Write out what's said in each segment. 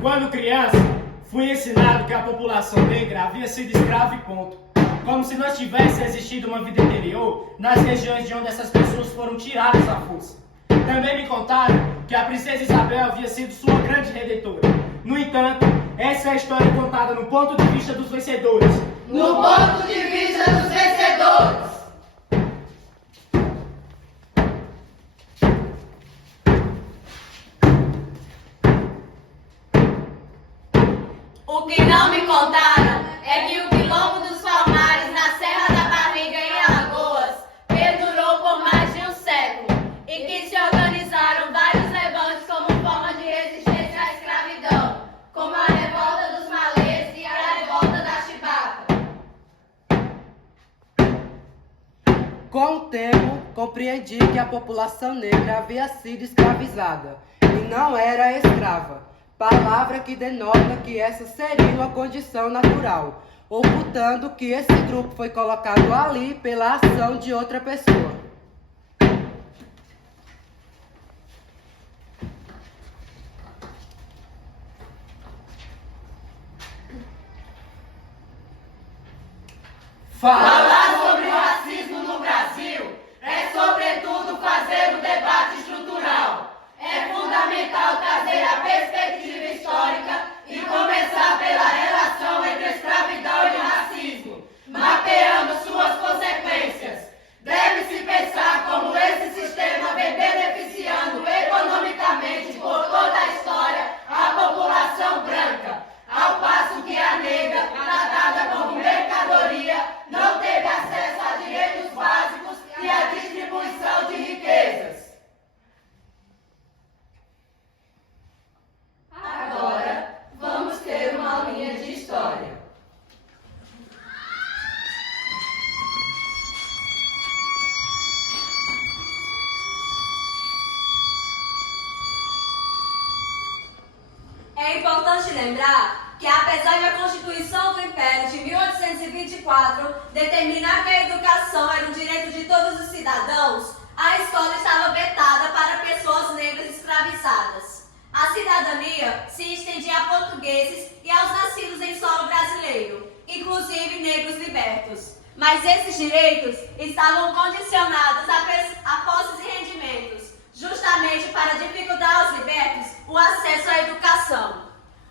Quando criança, fui ensinado que a população negra havia sido escrava e ponto. Como se não tivesse existido uma vida anterior nas regiões de onde essas pessoas foram tiradas à força. Também me contaram que a princesa Isabel havia sido sua grande redentora. No entanto, essa é a história contada no ponto de vista dos vencedores. No ponto de vista dos vencedores! O que não me contaram é que o quilombo dos Palmares na Serra da Barriga em Alagoas perdurou por mais de um século e que se organizaram vários levantes como forma de resistência à escravidão, como a revolta dos malês e a revolta da Chibata. Com o tempo, compreendi que a população negra havia sido escravizada e não era escrava. Palavra que denota que essa seria uma condição natural, ocultando que esse grupo foi colocado ali pela ação de outra pessoa. Falar sobre o racismo no Brasil é, sobretudo, fazer o debate estrutural. É fundamental trazer a perspectiva histórica e começar pela relação entre escravidão e racismo, mapeando suas consequências. Deve-se pensar como esse sistema vem beneficiando economicamente por toda a história a população branca, ao passo que a negra, tratada como mercadoria, não teve acesso a direitos básicos e à distribuição de riquezas. Agora, vamos ter uma aulinha de história. É importante lembrar que, apesar de a Constituição do Império de 1824 determinar que a educação era um direito de todos os cidadãos, a escola estava vetada para pessoas negras escravizadas. A cidadania se estendia a portugueses e aos nascidos em solo brasileiro, inclusive negros libertos. Mas esses direitos estavam condicionados a posses e rendimentos, justamente para dificultar aos libertos o acesso à educação.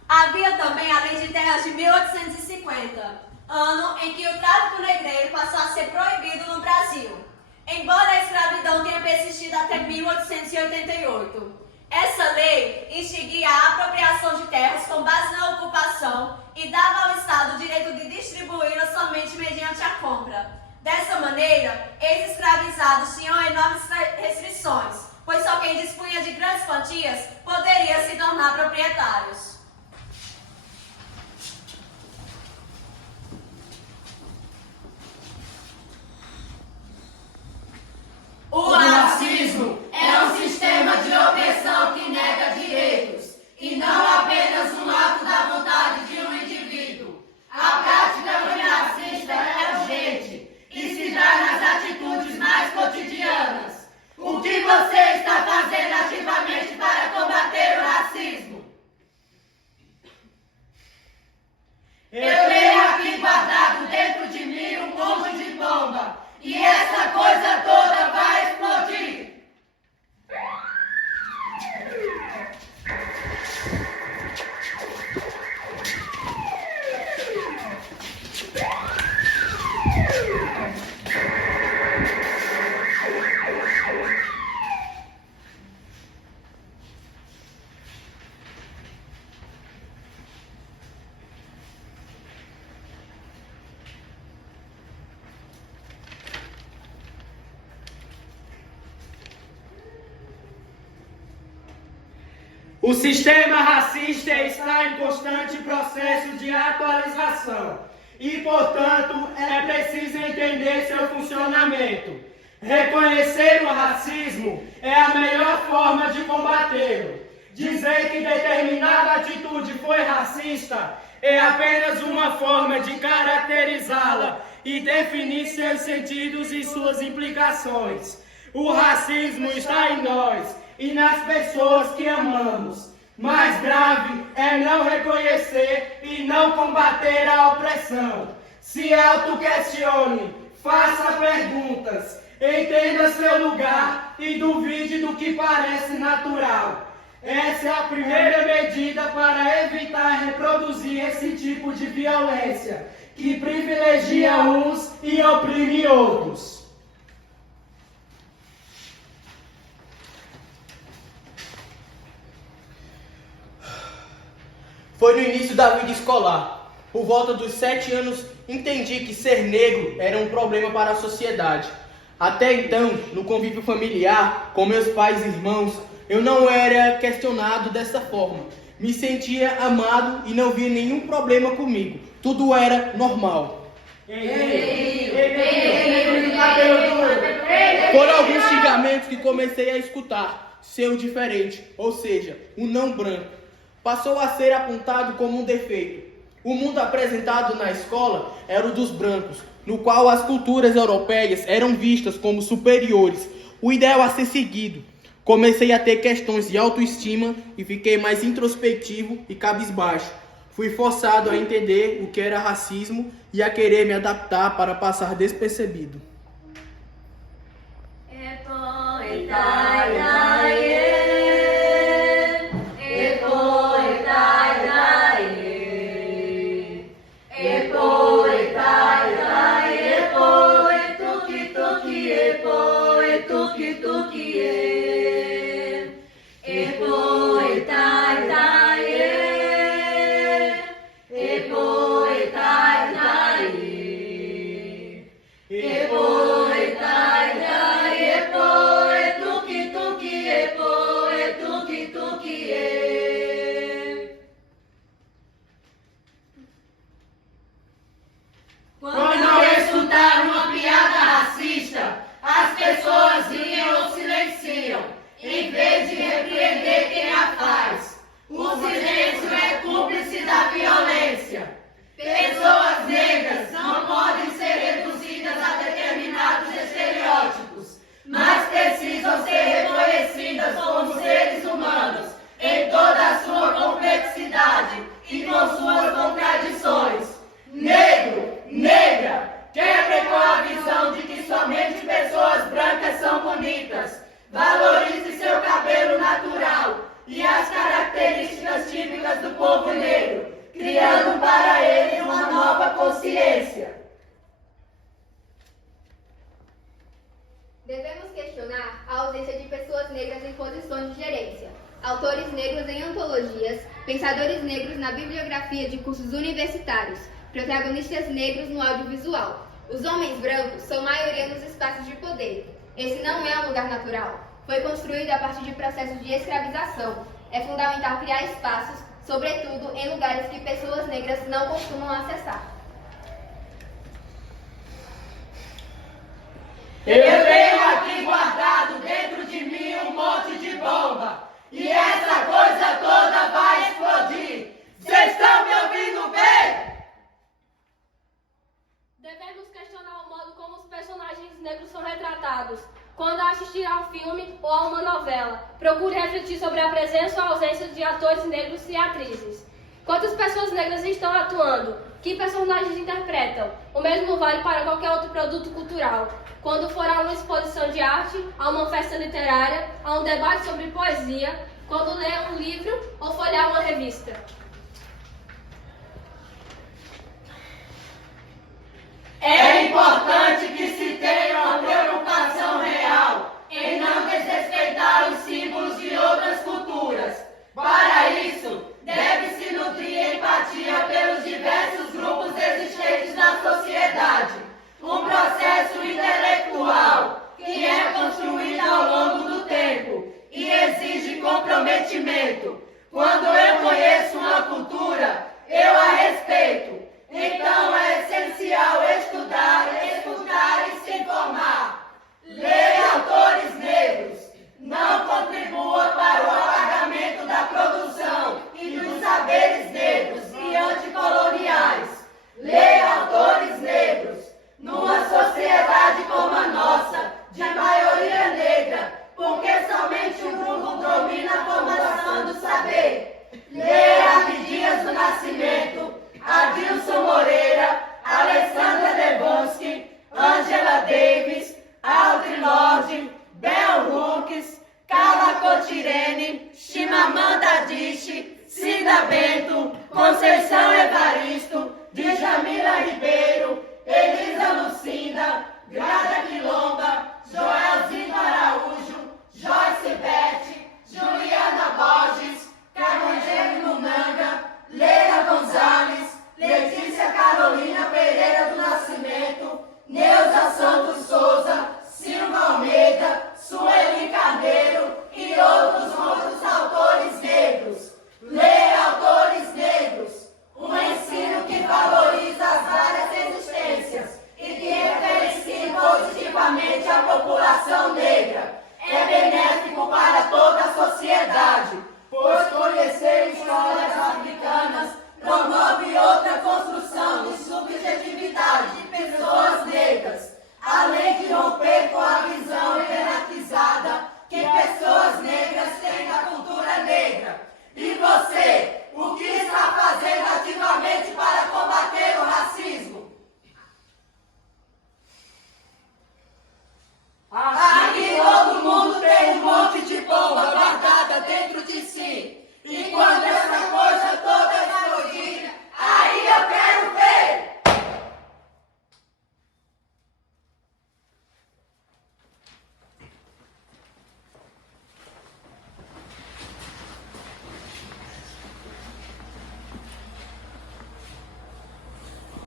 Havia também a Lei de Terras de 1850, ano em que o tráfico negreiro passou a ser proibido no Brasil, embora a escravidão tenha persistido até 1888. Essa lei extinguia a apropriação de terras com base na ocupação e dava ao Estado o direito de distribuí-las somente mediante a compra. Dessa maneira, ex-escravizados tinham enormes restrições, pois só quem dispunha de grandes quantias poderia se tornar proprietários. O racismo é um sistema de opressão que nega direitos e não apenas um ato da vontade de um indivíduo. A prática antirracista é urgente e se dá nas atitudes mais cotidianas. O que você está fazendo ativamente para combater o racismo? Eu tenho aqui guardado dentro de mim um monte de bomba e essa coisa toda vai explodir. O sistema racista está em constante processo de atualização e, portanto, é preciso entender seu funcionamento. Reconhecer o racismo é a melhor forma de combatê-lo. Dizer que determinada atitude foi racista é apenas uma forma de caracterizá-la e definir seus sentidos e suas implicações. O racismo está em nós e nas pessoas que amamos. Mais grave é não reconhecer e não combater a opressão. Se autoquestione, faça perguntas, entenda seu lugar e duvide do que parece natural. Essa é a primeira medida para evitar reproduzir esse tipo de violência, que privilegia uns e oprime outros. Foi no início da vida escolar. Por volta dos 7 anos, entendi que ser negro era um problema para a sociedade. Até então, no convívio familiar, com meus pais e irmãos, eu não era questionado dessa forma. Me sentia amado e não via nenhum problema comigo. Tudo era normal. Foram alguns xingamentos que comecei a escutar. Ser o diferente, ou seja, o não branco. Passou a ser apontado como um defeito. O mundo apresentado na escola era o dos brancos, no qual as culturas europeias eram vistas como superiores, o ideal a ser seguido. Comecei a ter questões de autoestima e fiquei mais introspectivo e cabisbaixo. Fui forçado a entender o que era racismo e a querer me adaptar para passar despercebido. Quando ao escutar uma piada racista, as pessoas riem ou silenciam, em vez de repreender quem a faz. O silêncio é cúmplice da violência. Pessoas negras não podem ser reduzidas a determinados estereótipos, mas precisam ser reconhecidas como seres humanos, em toda a sua complexidade e com suas contradições. Negro, negra, quebrem com a visão de que somente pessoas brancas são bonitas. Valorize seu cabelo natural e as características típicas do povo negro, criando para ele uma nova consciência. Devemos questionar a ausência de pessoas negras em posições de gerência, autores negros em antologias, pensadores negros na bibliografia de cursos universitários, protagonistas negros no audiovisual. Os homens brancos são maioria nos espaços de poder. Esse não é um lugar natural. Foi construído a partir de processos de escravização. É fundamental criar espaços, sobretudo em lugares que pessoas negras não costumam acessar. Eu tenho aqui guardado dentro de mim um monte de bomba. E essa coisa toda vai explodir. Vocês estão me ouvindo bem? Devemos questionar o modo como os personagens negros são retratados. Quando assistir a um filme ou a uma novela, procure refletir sobre a presença ou ausência de atores negros e atrizes. Quantas pessoas negras estão atuando? Que personagens interpretam? O mesmo vale para qualquer outro produto cultural. Quando for a uma exposição de arte, a uma festa literária, a um debate sobre poesia, quando ler um livro ou folhear uma revista.